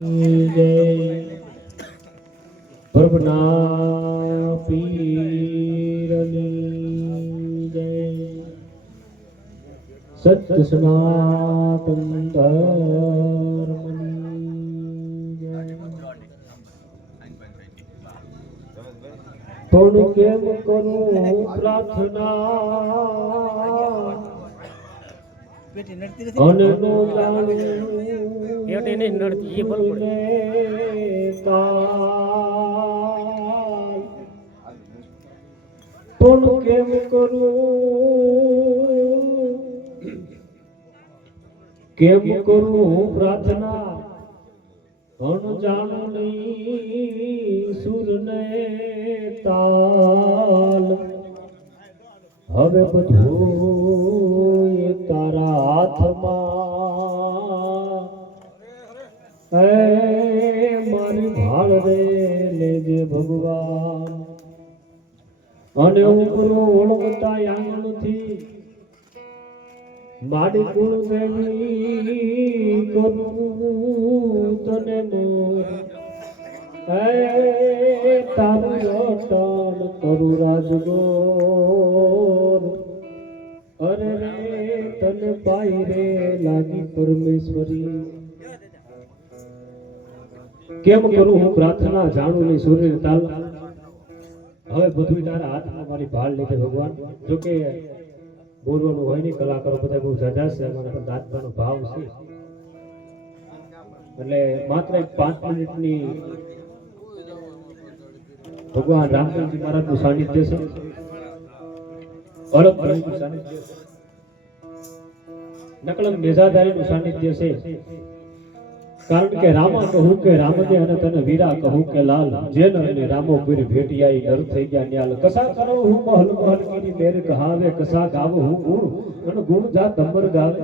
જય પ્રભના પીરની જય સત્ય સનાતન પણ કેમ કરું પ્રાર્થના અને નો જાણું પેટ જ નડતી, એ ભલું પડે. પણ કેમ કરું? કેમ કરું પ્રાર્થના? અણજાણ નહીં સુરને તાલ. હવે બધું તારા હે મારી ભાળ રે લેજે ભગવાન. અને ઉપરો ઓળખતા આંગણથી માડી ગુણ દેવી કરું તને મોર હે તારું અટલ કરું રાજગોર. અરે રે, તને પાઈ રે લાગી પરમેશ્વરી. કેમ કરું હું પ્રાર્થના જાણું નહીં સૂર્ય તાલ હવે બધું તારા હાથમાં, મારી ભાળ લીધે ભગવાન. જો કે બોલવાનું હોય નહીં, કલાકારો બધા બહુ જાજા છે, અમારા પણ આત્માનો ભાવ છે. એટલે માત્ર એક પાંચ મિનિટની ભગવાન રામચંદ્રજી મહારાજનું સાનિધ્ય છે. અરબ સાનિધ્ય નકલમ મેજાધારીનું સાનિધ્ય છે. કારણ કે રામા કહું કે રામને અને તને વીરા કહું કે લાલ જે નરને રામો પીર ભેટિયાઈ નર થઈ ગયા ન્યાલ. કસા કરો હું મહલ મહલ કીની મેર કહાવે, કસા ગાવ હું ગુણ, અને ગુણ જા તંબર ગાવે.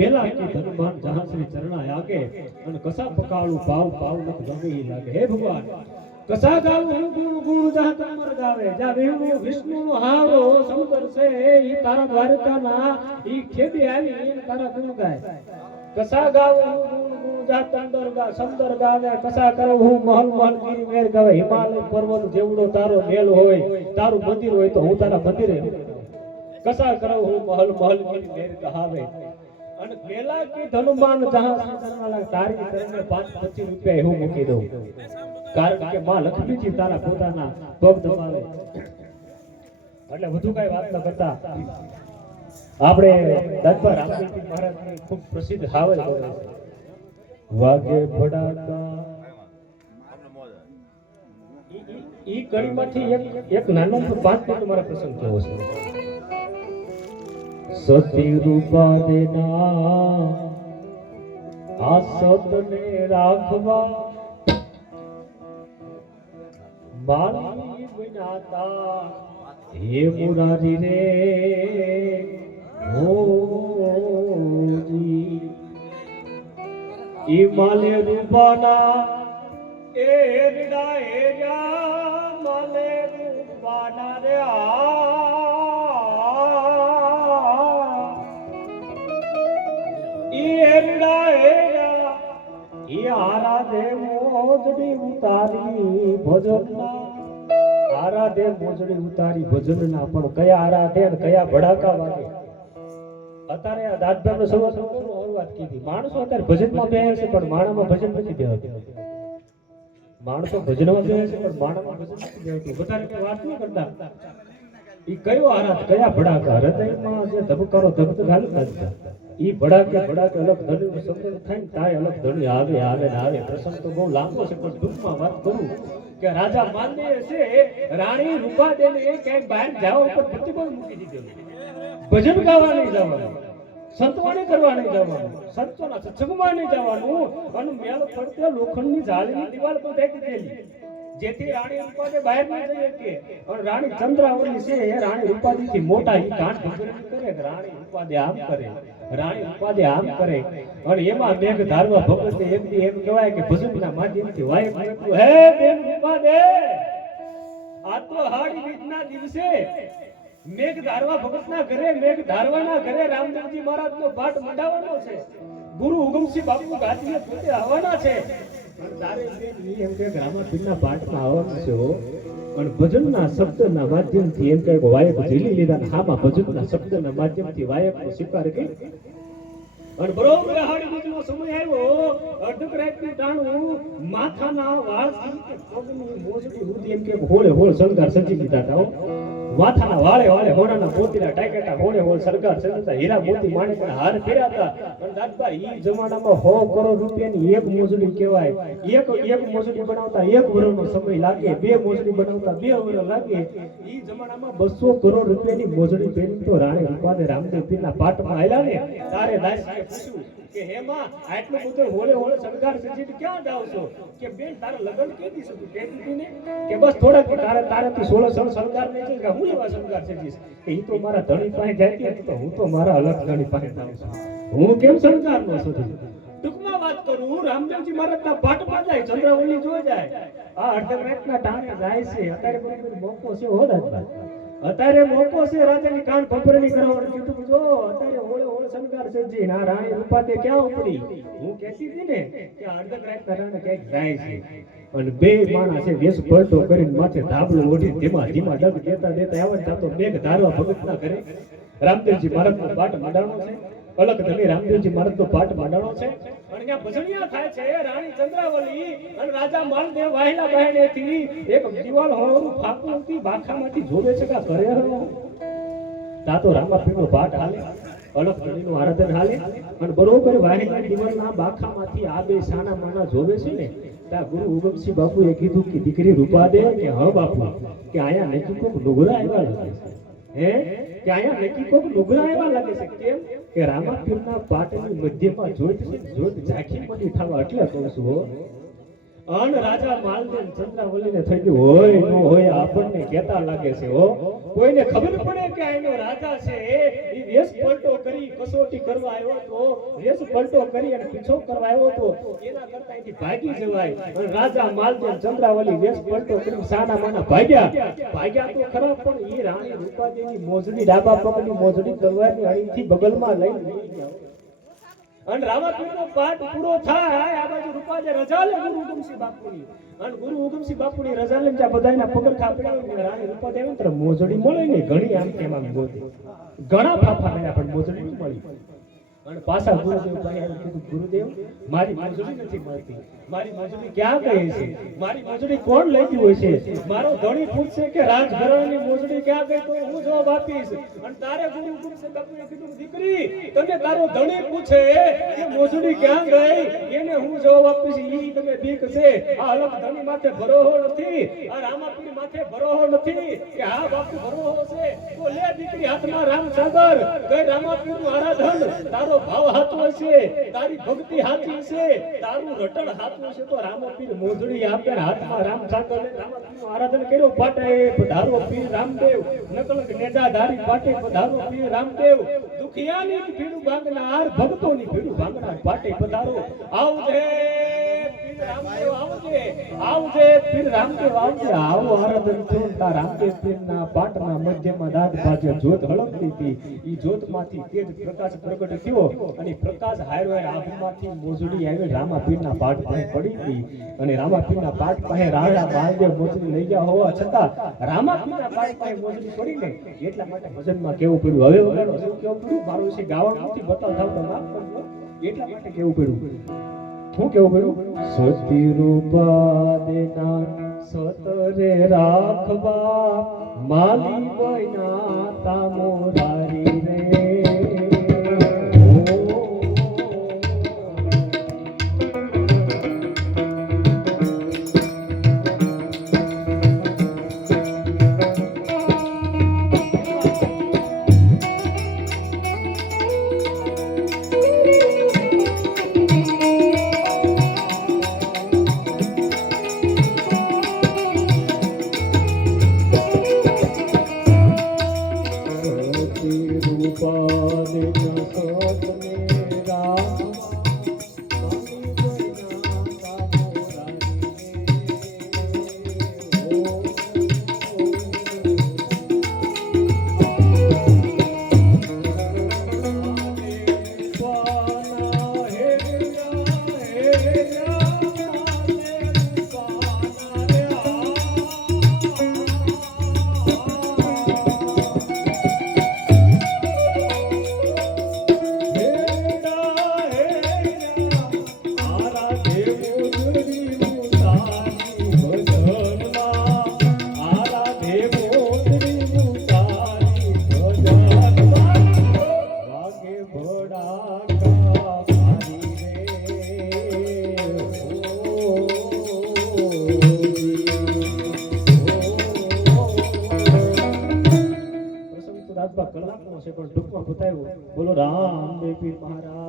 મેલા કી ધનમાન જહાં શ્રી ચરણા આગે, અને કસા પકાળું પાવ પાવ નખ ગમે લાગે. હે ભગવાન, કસા ગાવ હું ગુણ ગુણ જા તંબર ગાવે. જા વિષ્ણુ વિષ્ણુ નો હારો શંકર છે, ઈ તારા દ્વારકાના, ઈ ખેદી આવી તારા ગુણ ગાય. કસા ગાવ હું ગુણ ગુણ જાત અંદર ગા સમદર ગાવે કસા કરો હું? મહલ મહલ ગીરી મેર ગાવે. હિમાલય પર્વત જેવડો તારો મેલ હોય, તારું મંદિર હોય તો હું તારા મંદિરે કસા કરો હું? મહલ મહલ ગીરી મેર કહાવે અને પેલા કી ધનુમાન જહાં વાળા તારી કરીને પાંચ, પચીસ રૂપિયા એવું મૂકી દઉં. કારણ કે માં લક્ષ્મીજી તારા પોતાના પગ દબાવે. એટલે વધુ કઈ વાત ન કરતા. આપણે દરબાર રામદેવજી મહારાજની. ખૂબ પ્રસિદ્ધ હાવલ છે વાગે ભડાકા. ઈ- કડીમાંથી એક એક નાનો પાંચ મિનિટ મારા પ્રસંગ કેવો છે? સતી રૂપા દેના આ સતને રાખવા મારી બનાતા હે મુરારી રે હોજી માલે રૂપાના એરડા એરા માલે રૂપાના રે ઈ એરડા એરા ઈ આરાધે મોજડી ઉતારી ભજનના. આરાધે મોજડી ઉતારી ભજનના, પણ કયા આરાધે કયા ભડાકા વાગે? અત્યારે દાદભાઈનો સવાલ વાત કીધી. માણસો અત્યારે ભજનમાં બેસે છે, પણ માણામાં ભજન નથી બેહતું. માણસો ભજનમાં બેસે છે, પણ માણામાં ભજન નથી બેહતું. વધારે વાત નહીં કરતા. ઈ કયો આરાત કયા ભડાકા? હૃદયમાં જે ધબકારો ધબક ઘાલ નથી ઈ ભડાકે ભડાકે અલગ ધણી શબ્દ થાય ને તાય અલગ ધણી આવે આવે ને આવે. પ્રસંગ તો બહુ લાંબો છે, પણ ટૂંકમાં વાત કરું. કે રાજા માનદેય છે, રાણી રૂપા એ ક્યાંક બહાર જાવ ઉપર પ્રતિબંધ મૂકી દીધેલું ભજન ગાવા નહીં જવાનું, સંતવાણી કરવા નહીં જવાનું, સંતોના સત્સંગમાં નહીં જવાનું, અને મેળ ફરતે લોખંડની જાળીની દિવાલ ફેંકી દેલી જેથી રાણી રૂપાજી બહાર ના જઈ શકે પણ રાણી ચંદ્રાવલી છે, એ રાણી રૂપાદીથી મોટા ઈ કાંઠ ભગવતી કરે રાણી રૂપાજી આમ કરે. રાણી રૂપાદે આમ કરે. અને એમાં મેઘ ધારવા ભગત એમ દી એમ કહેવાય કે ભજનના માધ્યમથી વાય મળતું હે બેન રૂપાદે! આ તો હાડી બીજના દિવસે મેઘ ધારવા ભગતના ઘરે, મેઘ ધારવાના ઘરે રામદેવજી મહારાજનો પાઠ મંડાવવાનો છે. ગુરુ ઉગમસિંહ બાપુ ગાદીએ પોતે આવવાના છે. ભજનના શબ્દના માધ્યમથી એમ કે વાયક ઝીલી લીધા હામાં ભજનના શબ્દના માધ્યમથી વાયકનો સ્વીકાર કરી. શણગાર સજી લીધા હતા. માથાના વાળે વાળે હોણાના પોતીલા ટાકેટા હોળ સજતા હીરા મોતી માણેકના હાર ફેર્યા હતા પણ દાદા, ઈ જમાનામાં સો કરોડ રૂપિયાની એક મોજડી કહેવાય. એક એક મોજડી બનાવતા એક વર્ષનો સમય લાગે, બે મોજડી બનાવતા બે વર્ષ લાગે. ઈ જમાનામાં બસો કરોડ રૂપિયાની મોજડી પહેરી તો રાણી રૂપાને રામદેવ પીરના પાટમાં આયલા ને. તારે દાસ પૂછ્યું કે હે માં આટલું બધું હોલે હોલે શણગાર સજીને ક્યાં જાવ છો? કે બેન, તારા કે કેદી સુધી કે દીધી ને કે બસ થોડાક તારે તારાથી સોળો સણ શણગાર નહીં છે કે હું એવા શણગાર સજીશ કે ઈ તો મારા ધણી પાસે જાય તો હું તો મારા અલગ ધણી પાસે જાઉં છું. હું કેમ શણગાર નો સજું ટૂંકમાં વાત કરું રામદેવજી મહારાજના પાટમાં જાય ચંદ્રવલી જોઈ જાય. આ અડધક રાતના ટાણે જાય છે. અત્યારે મોકો છે, હો દાદા અત્યારે મોકો છે રાજાની કાન પંપરેલી કરવાનું કીધું જો અત્યારે હોળે હોળે શણગાર સજી ના રાણી રૂપાતે ક્યાં ઉપડી? હું કહેતી હતી ને કે અર્ધક અડધક રાતના ક્યાંક જાય છે. અને બે માણસ છે વેશ પલટો કરીને માથે ધાબળો ઓઢી ધીમા ધીમા ડગ દેતા દેતા આવે ને તો મેઘ ધારવા ભગતના કરે રામદેવજી મહારાજનો બાટ માંડાણો છે. અલગ ધણી રામદેવજી મહારાજનો પાઠ માંડાણો છે. અને ત્યાં ભજનિયા થાય છે, રાણી ચંદ્રાવલી અને રાજા માલદેવ વાહિલા બહેનેથી એક દિવાલ હોળું ફાકુંથી બાખામાંથી જોવે છે કે કરે હરો તા તો રામાપીરનો પાઠ હાલે, અલગ ધણીનું આરાધન હાલે, અને બરોબર વાહિલા દિવાલના બાખામાંથી આ બે સાના માના જોવે છે ને ત્યાં ગુરુ ઉગમસિંહ બાપુએ કીધું કે દીકરી રૂપા દે કે હ બાપુ, કે આયા નક્કી કોક લુગડા આવ્યા લાગે છે. હે? કે આયા નક્કી કોક લુગડા આવ્યા લાગે છે? કેમ? કે રામાપીરના પાટની મધ્યમાં જોત જોત ઝાંખી પડી થવા એટલે કહું છું અન રાજા માલદેવ ચંદ્રાવલીને થઈ ગયું. હોય નો હોય આપણને કેતા લાગે છે, હો. કોઈને ખબર પડે કે એનો રાજા છે? એ વેશ પલટો કરી કસોટી કરવા આવ્યો તો વેશ પલટો કરી અને પીછો કરવા આવ્યો તો એના કરતા એથી ભાગી જવાય. અને રાજા માલદેવ ચંદ્રાવલી વેશ પલટો કરી સાના માના ભાગ્યા. ભાગ્યા તો ખરા, પણ એ રાણી રૂપાદેવી મોજડી, ડાબા પગની મોજડી તલવારની અણીથી બગલમાં લઈ લઈ ગયા. અને રામાપીરનો પાઠ પૂરો થાય, આ બાજુ રૂપાજે રજા લે ગુરુ ઉગમસિંહ બાપુની. અને ગુરુ ઉગમસિંહ બાપુની રજા લઈને ત્યાં બધાના પગરખા ને રાણી રૂપા દેવ મોજડી મળે ને ઘણી આમ તેમ આમ ગોતી. ઘણા ફાફા રહ્યા પણ મોજડી મળી. પાછા ગુરુદેવ ગુરુદેવ, મારી મોજડી નથી મળતી. મારી મોજડી ક્યાં કહે છે? મારી મોજડી કોણ લઈ હોય છે મારો ધણી પૂછશે કે રાજઘરાણાની મોજડી ક્યાં ગઈ તો હું જવાબ આપીશ. અને તારે ગુરુ કીધું, દીકરી, તને તારો ધણી પૂછે કે મોજડી ક્યાં ગઈ? એને હું જવાબ આપીશ, ઈ તમે બીક છે આ અલગ ધણી માથે ભરોહો નથી. આ રામાપીર માથે ભરોહો નથી કે હા બાપુ ભરવો છે તો લે દીકરી હાથમાં રામસાગર કઈ રામાપીરનું આરાધન. તારો ભાવ હાથો છે તારી ભક્તિ હાથી છે તારું રટણ હાથું છે તો રામાપીર મોજડી આપે ને હાથમાં રામસાગર ને રામાપીરનું આરાધન કર્યો. પાટે પધારો પીર રામદેવ, નકલક નેજા ધારી પાટે પધારો પીર રામદેવ. દુખિયાની ભીડું ભાંગનાર, ભક્તોની ભીડું ભાંગનાર પાટે પધારો. આવજે આવજે હતી. અને પ્રકાશ પાટ પાસે રામા પીરના લઈ ગયા હોવા છતાં એટલા માટે કેવું પડ્યું? શું કેવું પડ્યું સતી રૂપા દેના સતરે રાખવા માલી બૈના તામો પણ ટૂંકમાં બતાવ્યું બોલો રામ દેવી મહારાજ